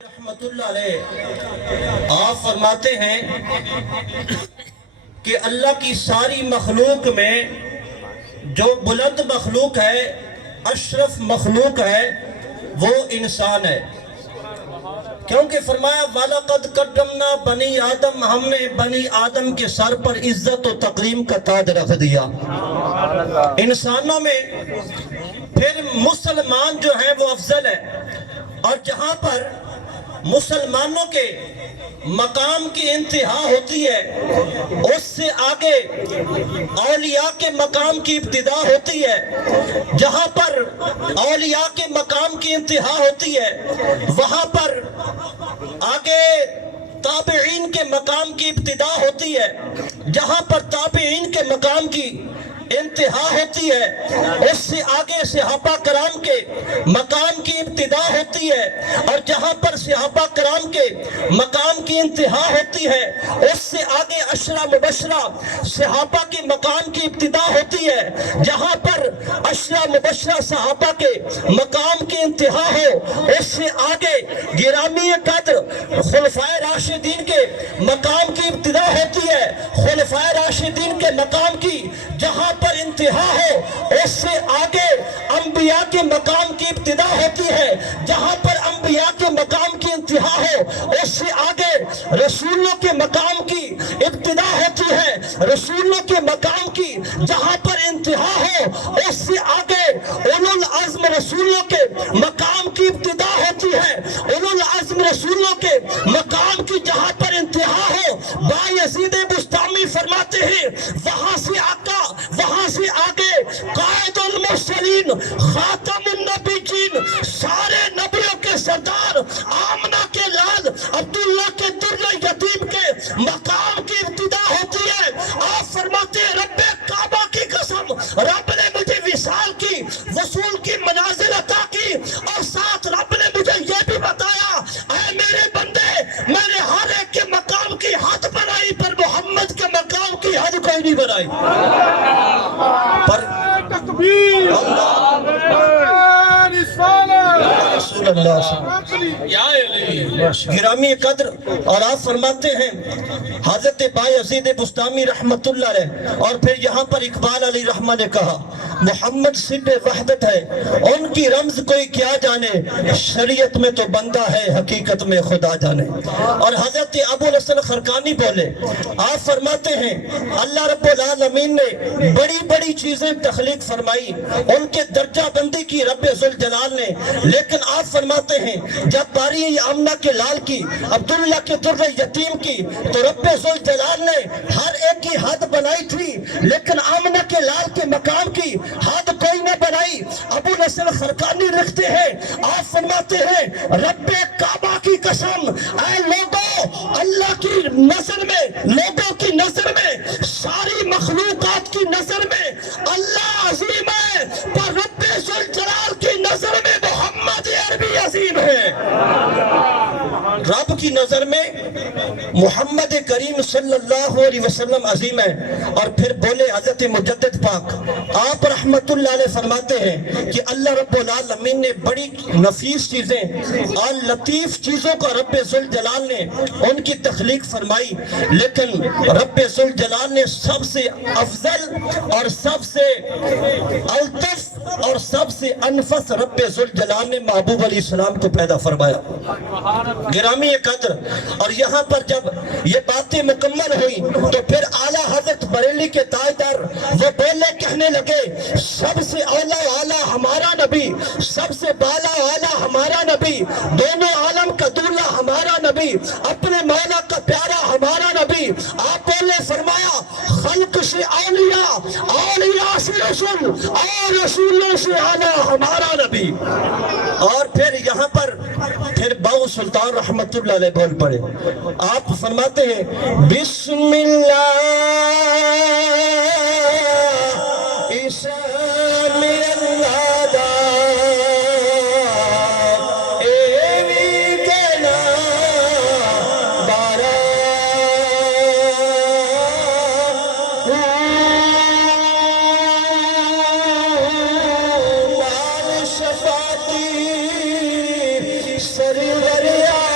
رحمت اللہ علیہ آپ فرماتے ہیں کہ اللہ کی ساری مخلوق میں جو بلند مخلوق ہے، اشرف مخلوق ہے، وہ انسان ہے۔ کیونکہ فرمایا وَلَقَدْ كَرَّمْنَا بَنِي آدم، ہم نے بنی آدم کے سر پر عزت و تکریم کا تاج رکھ دیا۔ انسانوں میں پھر مسلمان جو ہیں وہ افضل ہے، اور جہاں پر مسلمانوں کے مقام کی انتہا ہوتی ہے، اس سے آگے اولیاء کے مقام کی ابتدا ہوتی ہے۔ جہاں پر اولیاء کے مقام کی انتہا ہوتی ہے، وہاں پر آگے تابعین کے مقام کی ابتدا ہوتی ہے۔ جہاں پر تابعین کے مقام کی انتہا ہوتی ہے، اس سے آگے صحابہ کرام کے مقام کی ابتدا ہوتی ہے، اور جہاں پر صحابہ کرام کے مقام کی انتہا ہوتی ہے، اس سے آگے عشرہ مبشرہ صحابہ کے مقام کی ابتدا ہوتی ہے۔ جہاں پر عشرہ مبشرہ صحابہ کے مقام کی انتہا ہو، اس سے آگے گرامی قدر خلفائے راشدین کے مقام کی ابتدا ہوتی ہے۔ خلفائے راشدین کے مقام کی جہاں پر انتہا ہو، اس سے آگے انبیاء کے مقام کی ابتدا ہوتی ہے۔ جہاں پر انبیاء کے مقام کی انتہا ہو، اس سے آگے رسولوں کے مقام کی ابتدا ہوتی ہے۔ رسولوں کے مقام کی جہاں پر انتہا ہو، اس سے آگے اولو العزم رسولوں کے مقام کی ابتدا ہوتی ہے۔ اولو العزم رسولوں کے مقام کی جہاں پر انتہا ہو، بایزید بستامی فرماتے ہیں وہاں سے آگے قائد المرسلین خاتم النبیین، سارے نبیوں کے سردار، آمنہ کے لال عبداللہ کے در یتیم کے مقام کی ابتدا ہوتی ہے۔ آپ فرماتے ہیں رب کعبہ کی قسم، رب نے مجھے وصال کی، وصول کی منازل عطا کی، اور ساتھ رب نے مجھے یہ بھی بتایا اے میرے بندے، میں نے ہر ایک کے مقام کی حد بنائی، پر محمد کے مقام کی حد کوئی نہیں بنائی۔ پر گرامی قدر، اور آپ فرماتے ہیں حضرت بایزید بستامی رحمت اللہ علیہ، اور پھر یہاں پر اقبال علی رحمہ نے کہا محمد سب وحدت ہے، ان کی رمز کوئی کیا جانے، شریعت میں تو بندہ ہے، حقیقت میں خدا جانے۔ اور حضرت ابو الحسن خرقانی بولے، آپ فرماتے ہیں اللہ رب العالمین نے بڑی بڑی چیزیں تخلیق فرمائی، ان کے درجہ بندی کی رب ذوالجلال نے، لیکن آپ فرماتے ہیں جب باری آمنہ کے لال کی، عبداللہ کے در یتیم کی، تو رب ذوالجلال نے ہر ایک کی حد بنائی تھی، لیکن آمنہ کے لال کے مقام کی حد کوئی نہ بنائی۔ ابو نصر خرقانی لکھتے ہیں، آپ فرماتے ہیں رب کعبہ کی قسم، اے لوگوں، اللہ کی نظر میں، لوگوں کی نظر میں، ساری مخلوقات کی نظر میں اللہ عظیم ہے، پر رب ذوالجلال کی نظر میں محمد عربی عظیم ہے۔ رب کی نظر میں محمد کریم صلی اللہ علیہ وسلم عظیم ہے۔ اور پھر بولے حضرت مجدد پاک، آپ رحمت اللہ علیہ فرماتے ہیں کہ اللہ رب العالمین نے بڑی نفیس چیزیں اور لطیف چیزوں کا رب ذوالجلال نے ان کی تخلیق فرمائی، لیکن رب ذوالجلال نے سب سے افضل اور سب سے الطف اور سب سے انفس رب ذوالجلال نے محبوب علیہ السلام کو پیدا فرمایا۔ گرامی قدر، اور یہاں پر جب یہ باتیں مکمل ہوئی تو پھر اعلیٰ حضرت بریلی کے تاجدار وہ بولے، کہنے لگے سب سے اعلیٰ اعلیٰ ہمارا نبی، سب سے بالا اعلیٰ ہمارا نبی، دونوں عالم کا دولہ ہمارا نبی، اپنے مولا کا پیارا ہمارا نبی۔ آپ بولے، فرمایا خلق سے اولیاء، اولیاء سے رسول، اور رسولوں سے اعلیٰ ہمارا نبی۔ اور پھر یہاں پر پھر باؤ سلطان رحمت اللہ علیہ بول پڑے، آپ فرماتے ہیں بسم اللہ عیسیٰ میں اللہ دا ایوی کہنا بارا نال شفاعتی سرور یا